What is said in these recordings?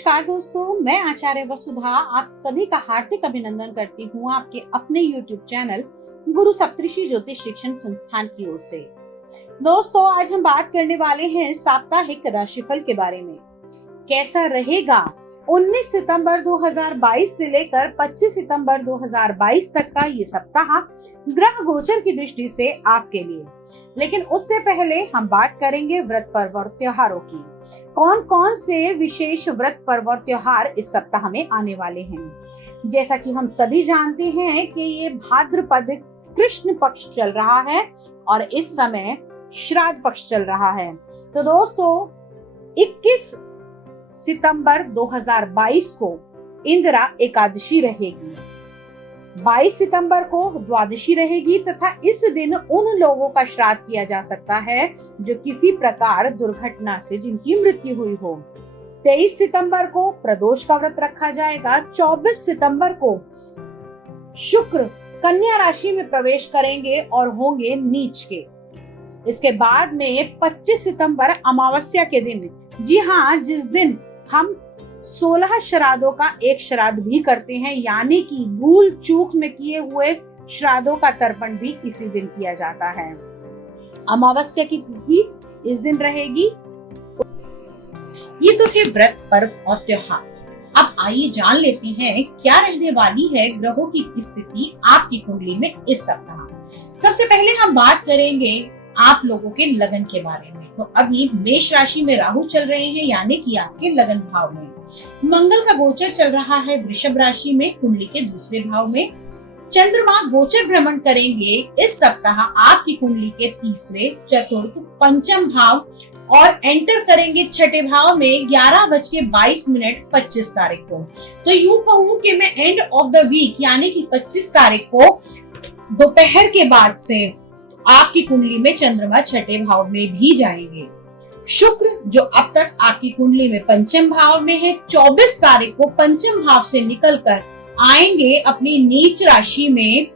नमस्कार दोस्तों, मैं आचार्य वसुधा आप सभी का हार्दिक अभिनंदन करती हूँ आपके अपने YouTube चैनल गुरु सप्तऋषि ज्योतिष शिक्षण संस्थान की ओर से। दोस्तों, आज हम बात करने वाले हैं साप्ताहिक राशिफल के बारे में। कैसा रहेगा 19 सितंबर 2022 से लेकर 25 सितंबर 2022 तक का ये सप्ताह ग्रह गोचर की दृष्टि से आपके लिए। लेकिन उससे पहले हम बात करेंगे व्रत पर्व और त्योहारों की। कौन कौन से विशेष व्रत पर्व और त्योहार इस सप्ताह में आने वाले हैं। जैसा कि हम सभी जानते हैं कि ये भाद्रपद कृष्ण पक्ष चल रहा है और इस समय श्राद्ध पक्ष चल रहा है। तो दोस्तों, 21 सितंबर 2022 को इंदिरा एकादशी रहेगी, 22 सितंबर को द्वादशी रहेगी तथा इस दिन उन लोगों का श्राद्ध किया जा सकता है जो किसी प्रकार दुर्घटना से जिनकी मृत्यु हुई हो। 23 सितंबर को प्रदोष का व्रत रखा जाएगा। 24 सितंबर को शुक्र कन्या राशि में प्रवेश करेंगे और होंगे नीच के। इसके बाद में 25 सितंबर अमावस्या के दिन, जी हाँ, जिस दिन हम 16 श्राद्धों का एक श्राद्ध भी करते हैं, यानी कि भूल चूक में किए हुए श्राद्धों का तर्पण भी इसी दिन किया जाता है। अमावस्या की तिथि इस दिन रहेगी। ये तो थे व्रत पर्व और त्योहार। अब आइए जान लेते हैं क्या रहने वाली है ग्रहों की स्थिति आपकी कुंडली में इस सप्ताह। सबसे पहले हम बात करेंगे आप लोगों के लगन के बारे में। तो अभी मेष राशि में राहु चल रहे हैं, यानी कि आपके लगन भाव में। मंगल का गोचर चल रहा है वृषभ राशि में, कुंडली के दूसरे भाव में। चंद्रमा गोचर भ्रमण करेंगे इस सप्ताह आपकी कुंडली के तीसरे, चतुर्थ, पंचम भाव और एंटर करेंगे छठे भाव में 11:22 तारीख को। तो यूं कहूं कि मैं एंड ऑफ द वीक यानी कि 25 तारीख को दोपहर के बाद से आपकी कुंडली में चंद्रमा छठे भाव में भी जाएंगे। शुक्र जो अब तक आपकी कुंडली में पंचम भाव में है, 24 तारीख को पंचम भाव से निकलकर आएंगे अपनी नीच राशि में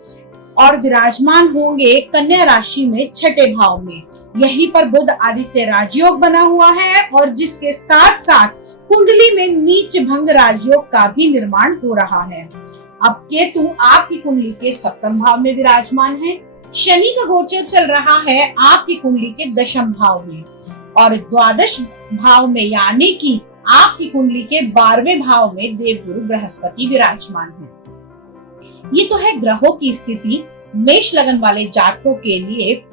और विराजमान होंगे कन्या राशि में छठे भाव में। यहीं पर बुध आदित्य राजयोग बना हुआ है और जिसके साथ साथ कुंडली में नीच भंग राजयोग का भी निर्माण हो रहा है। अब केतु आपकी कुंडली के सप्तम भाव में विराजमान है। शनि का गोचर चल रहा है आपकी कुंडली के दशम भाव में और द्वादश भाव में, यानी कि आपकी कुंडली के 12वें भाव में देवगुरु बृहस्पति विराजमान है। ये तो है ग्रहों की स्थिति मेष लगन वाले जातकों के लिए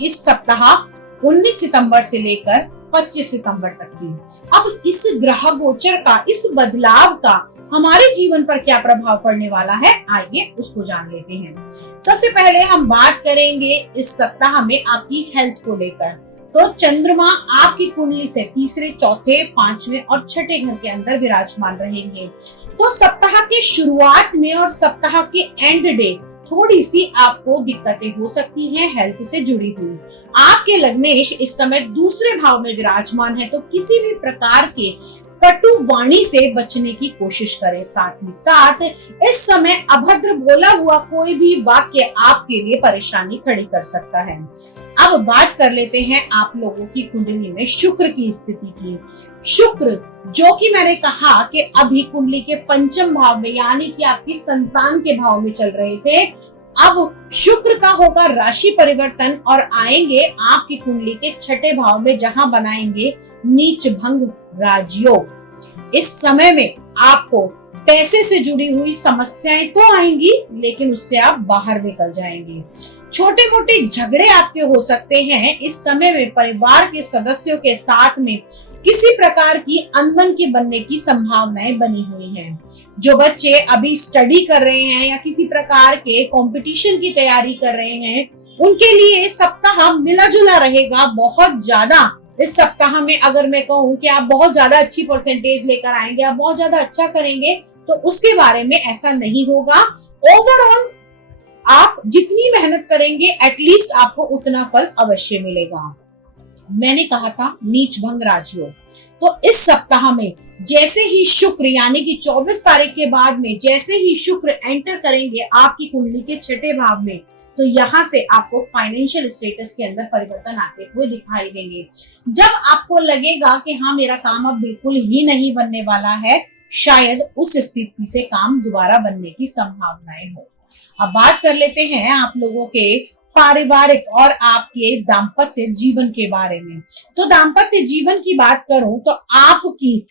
इस सप्ताह 19 सितंबर से लेकर 25 सितंबर तक की। अब इस ग्रह गोचर का, इस बदलाव का हमारे जीवन पर क्या प्रभाव पड़ने वाला है, आइए उसको जान लेते हैं। सबसे पहले हम बात करेंगे इस सप्ताह में आपकी हेल्थ को लेकर। तो चंद्रमा आपकी कुंडली से तीसरे, चौथे, पांचवें और छठे घर के अंदर विराजमान रहेंगे। तो सप्ताह के शुरुआत में और सप्ताह के एंड डे थोड़ी सी आपको दिक्कतें हो सकती हैं हेल्थ से जुड़ी हुई। आपके लग्नेश इस समय दूसरे भाव में विराजमान है, तो किसी भी प्रकार के कटु वाणी से बचने की कोशिश करें। साथ ही साथ इस समय अभद्र बोला हुआ कोई भी वाक्य आपके लिए परेशानी खड़ी कर सकता है। अब बात कर लेते हैं आप लोगों की कुंडली में शुक्र की स्थिति की। शुक्र जो कि मैंने कहा कि अभी कुंडली के पंचम भाव में, यानी कि आपकी संतान के भाव में चल रहे थे, अब शुक्र का होगा राशि परिवर्तन और आएंगे आपकी कुंडली के छठे भाव में, जहां बनाएंगे नीच भंग राजयोग। इस समय में आपको पैसे से जुड़ी हुई समस्याएं तो आएंगी, लेकिन उससे आप बाहर निकल जाएंगे। छोटे मोटे झगड़े आपके हो सकते हैं। इस समय में परिवार के सदस्यों के साथ में किसी प्रकार की अनबन के बनने की संभावनाएं बनी हुई हैं। जो बच्चे अभी स्टडी कर रहे हैं या किसी प्रकार के कंपटीशन की तैयारी कर रहे हैं, उनके लिए सप्ताह मिला जुला रहेगा बहुत ज्यादा। इस सप्ताह में अगर मैं कहूँ कि आप बहुत ज्यादा अच्छी परसेंटेज लेकर आएंगे, आप बहुत ज्यादा अच्छा करेंगे, तो उसके बारे में ऐसा नहीं होगा। ओवरऑल आप जितनी मेहनत करेंगे एटलीस्ट आपको उतना फल अवश्य मिलेगा। मैंने कहा था नीच भंग राजयोग। तो इस सप्ताह में जैसे ही शुक्र, यानी कि 24 तारीख के बाद में जैसे ही शुक्र एंटर करेंगे आपकी कुंडली के छठे भाव में, तो यहाँ से आपको फाइनेंशियल स्टेटस के अंदर परिवर्तन आते हुए दिखाई देंगे। जब आपको लगेगा कि हाँ मेरा काम अब बिल्कुल ही नहीं बनने वाला है, शायद उस स्थिति से काम दोबारा बनने की संभावनाएं हो। अब बात कर लेते हैं आप लोगों के पारिवारिक और आपके दाम्पत्य जीवन के बारे में। तो दाम्पत्य जीवन की बात करूं तो आपकी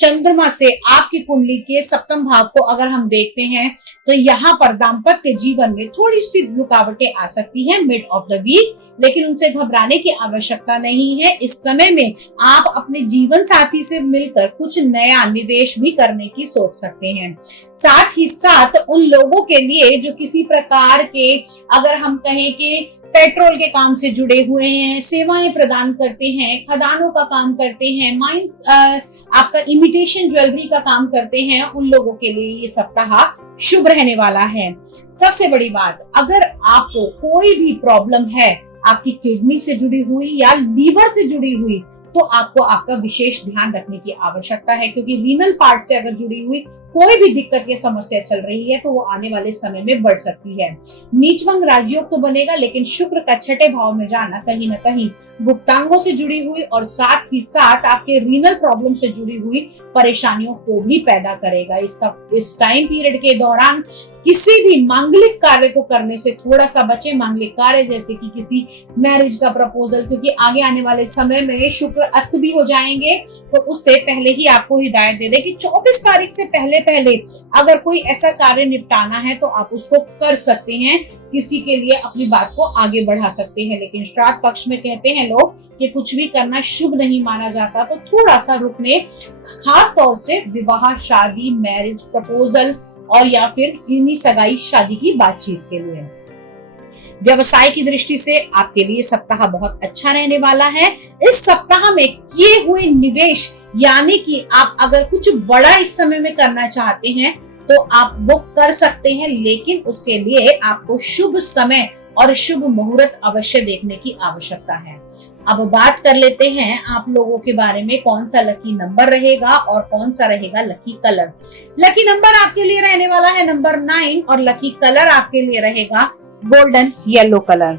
चंद्रमा से आपकी कुंडली के सप्तम भाव को अगर हम देखते हैं तो यहाँ पर दाम्पत्य जीवन में थोड़ी सी रुकावटें आ सकती हैं मिड ऑफ द वीक, लेकिन उनसे घबराने की आवश्यकता नहीं है। इस समय में आप अपने जीवन साथी से मिलकर कुछ नया निवेश भी करने की सोच सकते हैं। साथ ही साथ उन लोगों के लिए जो किसी प्रकार के, अगर हम कहें कि पेट्रोल के काम से जुड़े हुए हैं, सेवाएं प्रदान करते हैं, खदानों का काम करते हैं, माइंस आपका इमिटेशन ज्वेलरी का काम करते हैं, उन लोगों के लिए ये सप्ताह शुभ रहने वाला है। सबसे बड़ी बात, अगर आपको कोई भी प्रॉब्लम है आपकी किडनी से जुड़ी हुई या लीवर से जुड़ी हुई, तो आपको आपका विशेष ध्यान रखने की आवश्यकता है, क्योंकि रीनल पार्ट से अगर जुड़ी हुई कोई भी दिक्कत या समस्या चल रही है तो वो आने वाले समय में बढ़ सकती है। नीचभंग राजयोग तो बनेगा, लेकिन शुक्र का छठे भाव में जाना कहीं ना कहीं गुप्तांगों से जुड़ी हुई और साथ ही साथ आपके रीनल प्रॉब्लम से जुड़ी हुई परेशानियों को भी पैदा करेगा। इस टाइम पीरियड के दौरान किसी भी मांगलिक कार्य को करने से थोड़ा सा बचे। मांगलिक कार्य जैसे कि किसी मैरिज का प्रपोजल, क्योंकि आगे आने वाले समय में शुक्र अस्त भी हो जाएंगे, तो उससे पहले ही आपको हिदायत दे दे कि 24 तारीख से पहले अगर कोई ऐसा कार्य निपटाना है तो आप उसको कर सकते हैं, किसी के लिए अपनी बात को आगे बढ़ा सकते हैं। लेकिन श्राद्ध पक्ष में कहते हैं लोग कि कुछ भी करना शुभ नहीं माना जाता, तो थोड़ा सा रुकने, खास तौर से विवाह, शादी, मैरिज प्रपोजल और या फिर इन्हीं सगाई शादी की बातचीत के लिए। व्यवसाय की दृष्टि से आपके लिए सप्ताह बहुत अच्छा रहने वाला है। इस सप्ताह में किए हुए निवेश, यानी कि आप अगर कुछ बड़ा इस समय में करना चाहते हैं तो आप वो कर सकते हैं, लेकिन उसके लिए आपको शुभ समय और शुभ मुहूर्त अवश्य देखने की आवश्यकता है। अब बात कर लेते हैं आप लोगों के बारे में, कौन सा लकी नंबर रहेगा और कौन सा रहेगा लकी कलर। लकी नंबर आपके लिए रहने वाला है नंबर 9 और लकी कलर आपके लिए रहेगा गोल्डन येलो कलर।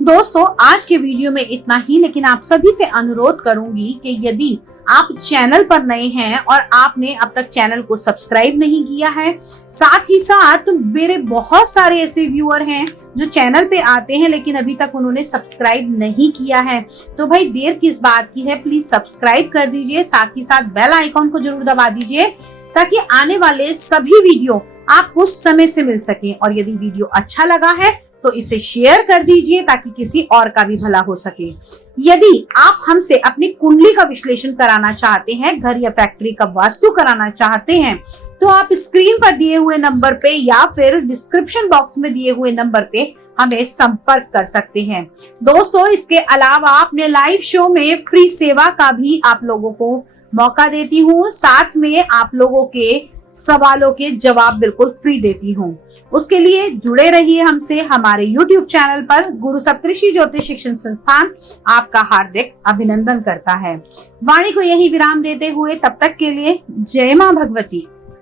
दोस्तों, आज के वीडियो में इतना ही, लेकिन आप सभी से अनुरोध करूंगी कि यदि आप चैनल पर नए हैं और आपने अब तक चैनल को सब्सक्राइब नहीं किया है, साथ ही साथ मेरे बहुत सारे ऐसे व्यूअर हैं जो चैनल पे आते हैं लेकिन अभी तक उन्होंने सब्सक्राइब नहीं किया है, तो भाई देर किस बात की है, प्लीज सब्सक्राइब कर दीजिए। साथ ही साथ बेल आइकॉन को जरूर दबा दीजिए ताकि आने वाले सभी वीडियो आपको समय से मिल सके। और यदि वीडियो अच्छा लगा है तो इसे शेयर कर दीजिए ताकि किसी और का भी भला हो सके। यदि आप हमसे अपनी कुंडली का विश्लेषण कराना चाहते हैं, घर या फैक्ट्री का वास्तु कराना चाहते हैं, तो आप स्क्रीन पर दिए हुए नंबर पे या फिर डिस्क्रिप्शन बॉक्स में दिए हुए नंबर पे हमें संपर्क कर सकते हैं। दोस्तों, इसके अलावा अपने लाइव शो में फ्री सेवा का भी आप लोगों को मौका देती हूँ, साथ में आप लोगों के सवालों के जवाब बिल्कुल फ्री देती हूँ। उसके लिए जुड़े रहिए हमसे। हमारे YouTube चैनल पर गुरु सप्तऋषि ज्योतिष शिक्षण संस्थान आपका हार्दिक अभिनंदन करता है। वाणी को यही विराम देते हुए तब तक के लिए जय मां भगवती।